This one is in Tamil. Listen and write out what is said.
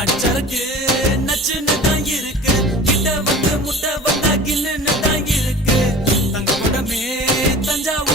அச்சருக்கு நச்சுன்னு தான் இருக்கு, கிட்ட வந்து முட்டை வந்தா கில்லுன்னு தான் இருக்கு. தங்க படமே தஞ்சாவூர்